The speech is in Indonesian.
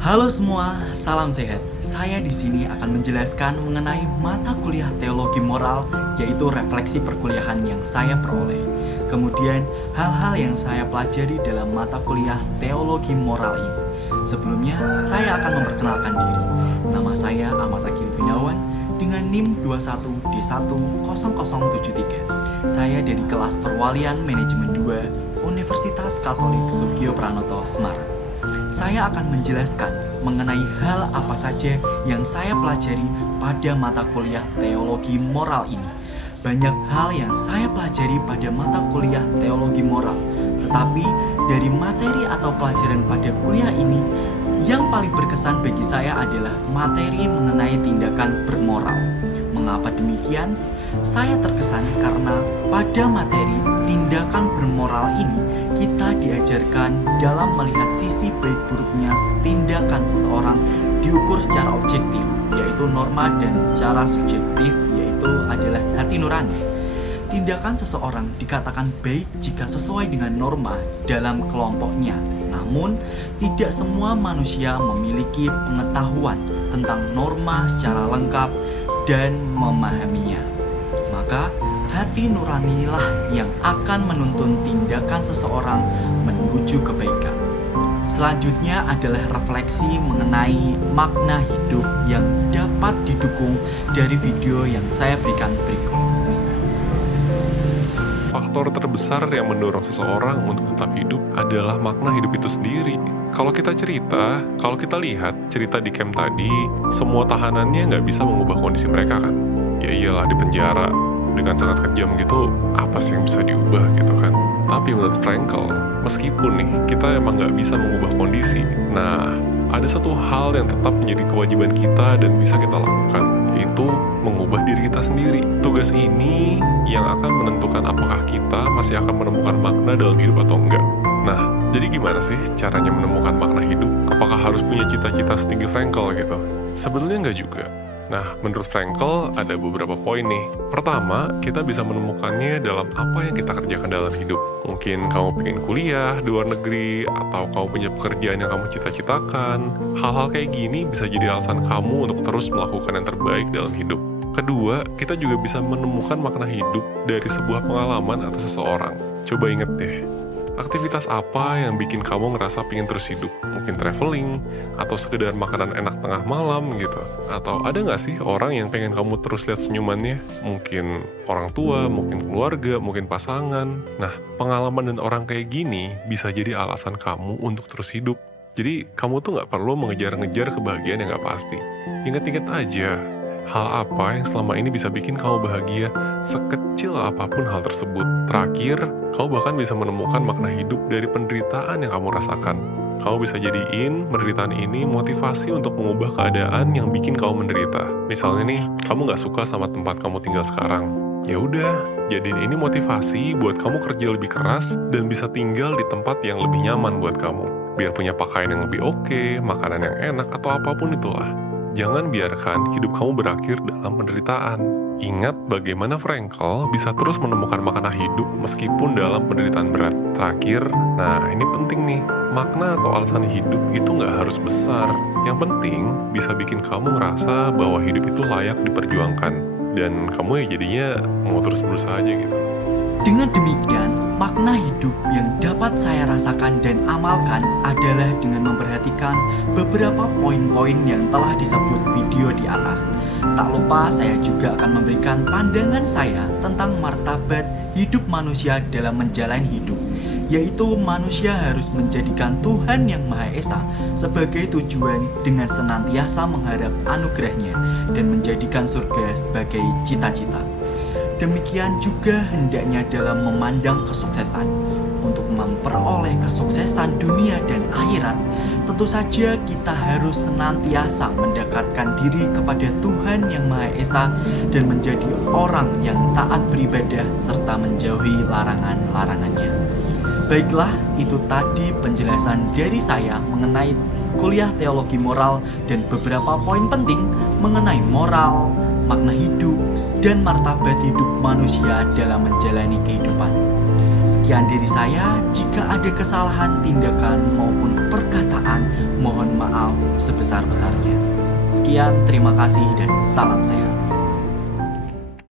Halo semua, salam sehat. Saya di sini akan menjelaskan mengenai mata kuliah teologi moral, yaitu refleksi perkuliahan yang saya peroleh. Kemudian, hal-hal yang saya pelajari dalam mata kuliah teologi moral ini. Sebelumnya, saya akan memperkenalkan diri. Nama saya Ahmad Akil Binawan dengan NIM 21D10073. Saya dari kelas Perwalian Manajemen 2, Universitas Katolik Sugio Pranoto, Semarang. Saya akan menjelaskan mengenai hal apa saja yang saya pelajari pada mata kuliah teologi moral ini. Banyak hal yang saya pelajari pada mata kuliah teologi moral, tetapi dari materi atau pelajaran pada kuliah ini, yang paling berkesan bagi saya adalah materi mengenai tindakan bermoral. Mengapa demikian? Saya terkesan karena pada materi tindakan bermoral ini kita diajarkan dalam melihat sisi baik buruknya tindakan seseorang diukur secara objektif, yaitu norma, dan secara subjektif, yaitu adalah hati nurani. Tindakan seseorang dikatakan baik jika sesuai dengan norma dalam kelompoknya. Namun, tidak semua manusia memiliki pengetahuan tentang norma secara lengkap dan memahaminya. Maka, hati nuranilah yang akan menuntun tindakan seseorang menuju kebaikan. Selanjutnya adalah refleksi mengenai makna hidup yang dapat didukung dari video yang saya berikan berikut. Faktor terbesar yang mendorong seseorang untuk tetap hidup adalah makna hidup itu sendiri. Kalau kita lihat cerita di camp tadi, semua tahanannya nggak bisa mengubah kondisi mereka kan? Ya iyalah, di penjara dengan sangat kejam gitu, apa sih yang bisa diubah gitu kan? Tapi menurut Frankl, meskipun nih kita emang nggak bisa mengubah kondisi, nah ada satu hal yang tetap menjadi kewajiban kita dan bisa kita lakukan, yaitu mengubah diri kita sendiri. Tugas ini yang akan menentukan apakah kita masih akan menemukan makna dalam hidup atau enggak. Nah, jadi gimana sih caranya menemukan makna hidup? Apakah harus punya cita-cita setinggi Frankl gitu? Sebetulnya enggak juga. Nah, menurut Frankl ada beberapa poin nih. Pertama, kita bisa menemukannya dalam apa yang kita kerjakan dalam hidup. Mungkin kamu pengen kuliah di luar negeri, atau kamu punya pekerjaan yang kamu cita-citakan. Hal-hal kayak gini bisa jadi alasan kamu untuk terus melakukan yang terbaik dalam hidup. Kedua, kita juga bisa menemukan makna hidup dari sebuah pengalaman atau seseorang. Coba inget deh, aktivitas apa yang bikin kamu ngerasa pengen terus hidup? Mungkin traveling, atau sekedar makanan enak tengah malam gitu. Atau ada nggak sih orang yang pengen kamu terus lihat senyumannya? Mungkin orang tua, mungkin keluarga, mungkin pasangan. Nah, pengalaman dan orang kayak gini bisa jadi alasan kamu untuk terus hidup. Jadi, kamu tuh nggak perlu mengejar-ngejar kebahagiaan yang nggak pasti. Ingat-ingat aja, hal apa yang selama ini bisa bikin kamu bahagia, sekecil apapun hal tersebut. Terakhir, kamu bahkan bisa menemukan makna hidup dari penderitaan yang kamu rasakan. Kamu bisa jadiin penderitaan ini motivasi untuk mengubah keadaan yang bikin kamu menderita. Misalnya nih, kamu gak suka sama tempat kamu tinggal sekarang. Ya udah, jadiin ini motivasi buat kamu kerja lebih keras dan bisa tinggal di tempat yang lebih nyaman buat kamu. Biar punya pakaian yang lebih oke, makanan yang enak, atau apapun itulah. Jangan biarkan hidup kamu berakhir dalam penderitaan. Ingat bagaimana Frankl bisa terus menemukan makna hidup meskipun dalam penderitaan berat. Terakhir, nah ini penting nih, makna atau alasan hidup itu nggak harus besar. Yang penting bisa bikin kamu ngerasa bahwa hidup itu layak diperjuangkan. Dan kamu ya jadinya mau terus berusaha aja gitu. Dengan demikian, makna hidup yang dapat saya rasakan dan amalkan adalah dengan memperhatikan beberapa poin-poin yang telah disebut video di atas. Tak lupa saya juga akan memberikan pandangan saya tentang martabat hidup manusia dalam menjalani hidup, yaitu manusia harus menjadikan Tuhan Yang Maha Esa sebagai tujuan dengan senantiasa mengharap anugerahnya dan menjadikan surga sebagai cita-cita. Demikian juga hendaknya dalam memandang kesuksesan. Untuk memperoleh kesuksesan dunia dan akhirat, tentu saja kita harus senantiasa mendekatkan diri kepada Tuhan Yang Maha Esa dan menjadi orang yang taat beribadah serta menjauhi larangan-larangannya. Baiklah, itu tadi penjelasan dari saya mengenai kuliah teologi moral dan beberapa poin penting mengenai moral, makna hidup, dan martabat hidup manusia dalam menjalani kehidupan. Sekian dari saya, jika ada kesalahan tindakan maupun perkataan, mohon maaf sebesar-besarnya. Sekian, terima kasih dan salam sehat.